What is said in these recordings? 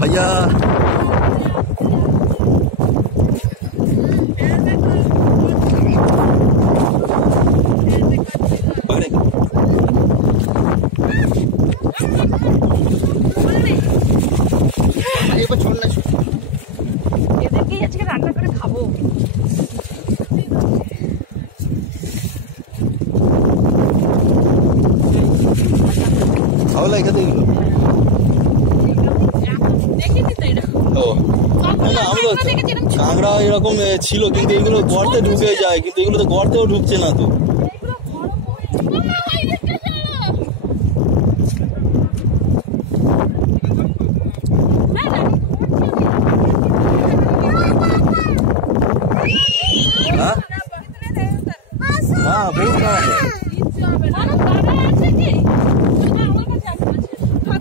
भैया এদেরকেই আজকে রান্না করে খাবো। ভালো লাগে খেতে এগুলো। কাঁকড়া এরকম ছিল কিন্তু এগুলো গর্তে ঢুকে যায়, কিন্তু এগুলো তো গর্তেও ঢুকছে না তো। হ্যাঁ বহুত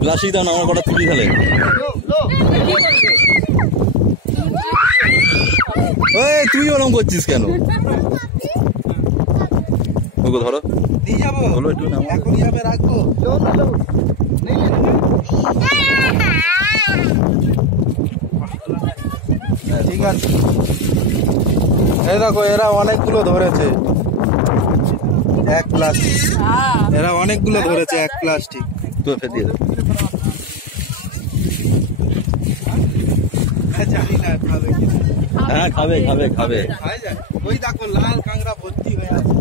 গ্লাসি দাও না, আমার কটা তুলি তাহলে। তুই ওরকম করছিস কেন? ওকে ধরো, নিয়ে যাবো একটু না, এখন যাবে রাখবো। ঠিক আছে, এই দেখো এরা অনেকগুলো ধরেছে এক প্লাস্টিক, এরা অনেকগুলো ধরেছে এক প্লাস্টিক। তো ফের দিয়ে দেবো। হ্যাঁ খাবে খাবে খাবে। ওই দেখো লাল কাঁকড়া ভর্তি হয়ে আছে।